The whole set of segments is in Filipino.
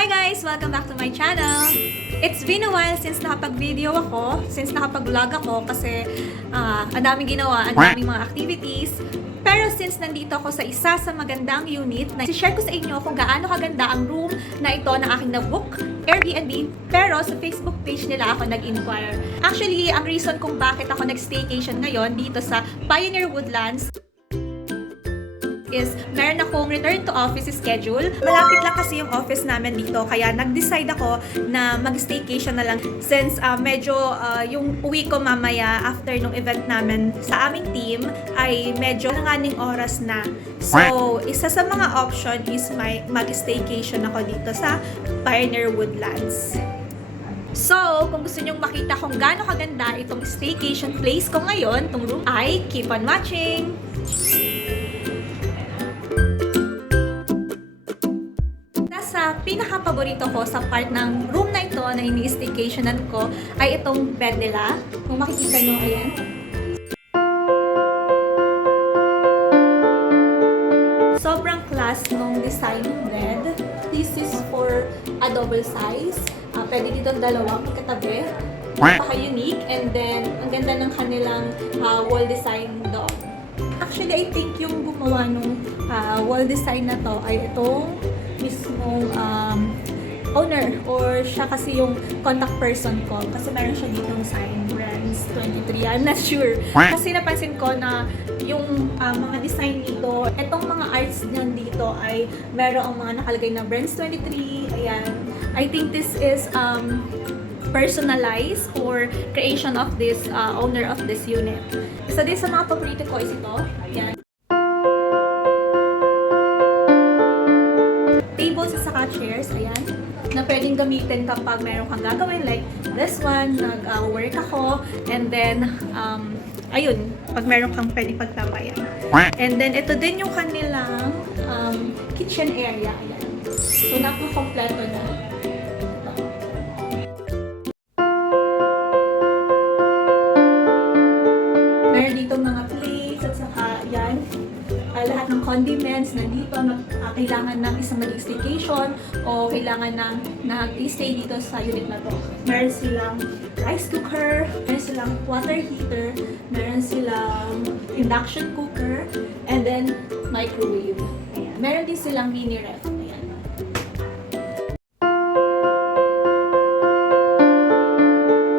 Hi guys! Welcome back to my channel! It's been a while since nakapag-video ako, since nakapag-vlog ako kasi ang daming ginawa, ang daming mga activities. Pero since nandito ako sa isa sa magandang unit, share ko sa inyo kung gaano kaganda ang room na ito na aking na-book, Airbnb, pero sa Facebook page nila ako nag-inquire. Actually, ang reason kung bakit ako nag-staycation ngayon dito sa Pioneer Woodlands is meron akong return to office schedule. Malapit lang kasi yung office namin dito, kaya nag-decide ako na mag-staycation na lang since medyo yung uwi ko mamaya after nung event namin sa aming team ay medyo nanganing oras na. So, isa sa mga option is mag-staycation ako dito sa Pioneer Woodlands. So, kung gusto nyong makita kung gaano kaganda itong staycation place ko ngayon, itong room, ay keep on watching! Sa pinaka-paborito ko sa part ng room na ito na ini-staycationan ko ay itong bed nila. Kung makikita nyo, ayan. Sobrang class nung design ng bed. This is for a double size. Pwede dito dalawang pagkatabi. Napaka-unique. And then, ang ganda ng kanilang wall design doon. Actually, I think yung gumawa nung wall design na to ay itong mismong owner or siya kasi yung contact person ko kasi meron siya ditong sign Brands 23. I'm not sure kasi napansin ko na yung mga design dito, etong mga arts niyan dito ay meron ang mga nakalagay na Brands 23. Ayan, I think this is personalized or creation of this owner of this unit. Isa din sa mga paborito ko is ito. Ayan, tables at saka chairs, ayan, na pwedeng gamitin kapag meron kang gagawin like this one, nag-work ako, and then, ayun, pag meron kang pwedeng pagtambayan. And then, ito din yung kanilang kitchen area, ayan. So, napaka-kompleto na. Meron dito mga plates at saka, ayan, lahat ng condiments nandito na kailangan ng isang mag-staycation o kailangan ng nag-stay dito sa unit na to. Meron silang rice cooker, meron silang water heater, meron silang induction cooker, and then microwave. Ayan. Meron din silang mini ref. Ayan.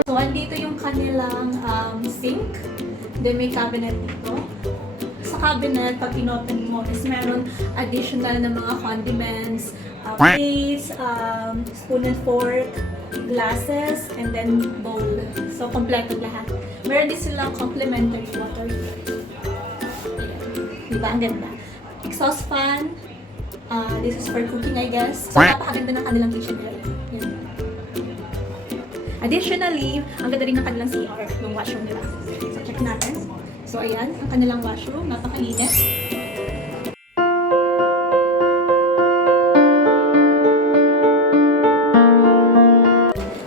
So, andito yung kanilang sink. Then may cabinet dito. Cabinet, pag inopen mo, is meron additional na mga condiments, plates, spoon and fork, glasses, and then bowl. So, kompleto lahat. Meron din silang complimentary water heater. Diba? Ang ganda. Exhaust fan. This is for cooking, I guess. So, napakaganda ng kanilang kitchen area. Additionally, ang ganda rin ng kanilang CR, yung washroom nila. So, check natin. So, ayan, ang kanilang washroom, napakalinis.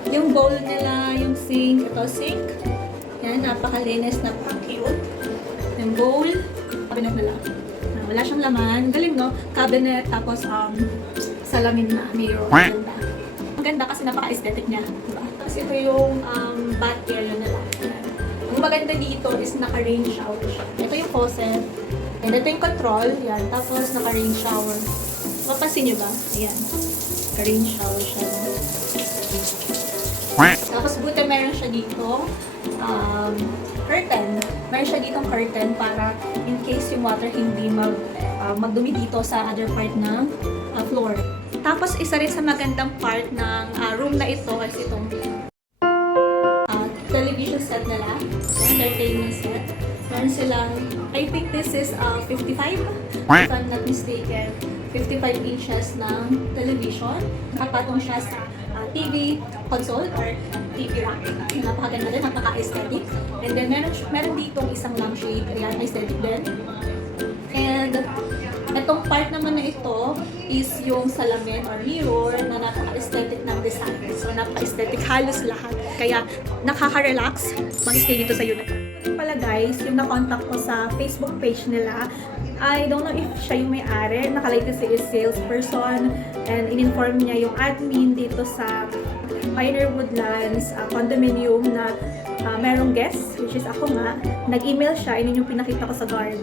Yung bowl nila, yung sink, ito sink. Ayan, napakalinis, napaka-cute. Yung bowl, cabinet nila. Wala siyang laman. Galing, no? Cabinet, tapos salamin na, mirror. Ang ganda. Ang ganda kasi napaka-aesthetic niya. Diba? Tapos ito yung bath area nila. Ang maganda dito is naka-rain shower siya. Ito yung faucet. And ito yung control. Yan. Tapos naka-rain shower. Mapansin nyo ba? Ayan. Naka-rain shower siya. Tapos buti meron siya dito curtain. Meron siya ditong curtain para in case yung water hindi magdumi dito sa other part ng floor. Tapos isa rin sa magandang part ng room na ito is itong television set nila, entertainment set. Meron silang, I think this is 55, if I'm not mistaken, 55 inches ng television. Nakapatong siya sa TV console or TV rack. Napakaganda din, napaka-aesthetic. And then meron ditong isang lampshade, ayan, aesthetic din. And Itong part naman na ito is yung salamin or mirror na napaka-aesthetic ng design. So, napaka-aesthetic halos lahat. Kaya, nakaka-relax mag-stay dito sa unit. Yun pala guys, yung na-contact ko sa Facebook page nila, I don't know if siya yung may-ari. Nakalagay kasi is salesperson and in-inform niya yung admin dito sa Pioneer Woodlands condominium na merong guest, which is ako nga. Nag-email siya, yun yung pinakita ko sa guard.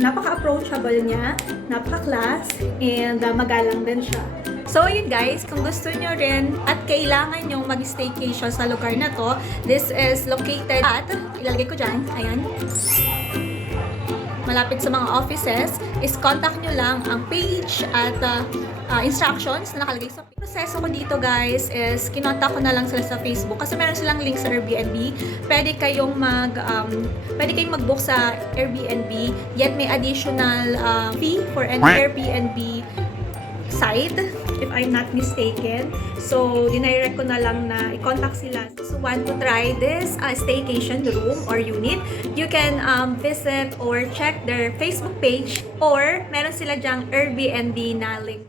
Napaka-approachable niya, napaka-class, and magalang din siya. So yun guys, kung gusto nyo rin at kailangan nyo mag-staycation sa lugar na to, this is located at, ilalagay ko dyan, ayan, malapit sa mga offices, is contact nyo lang ang page at instructions na nakalagay sa proseso ko dito guys is kinontak ko na lang sila sa Facebook kasi meron silang link sa Airbnb. Pwede kayong mag-book sa Airbnb, yet may additional fee for an Airbnb site, if I'm not mistaken. So, dinirect ko na lang na i-contact sila. So, want to try this staycation room or unit, you can visit or check their Facebook page or meron sila dyang Airbnb na link.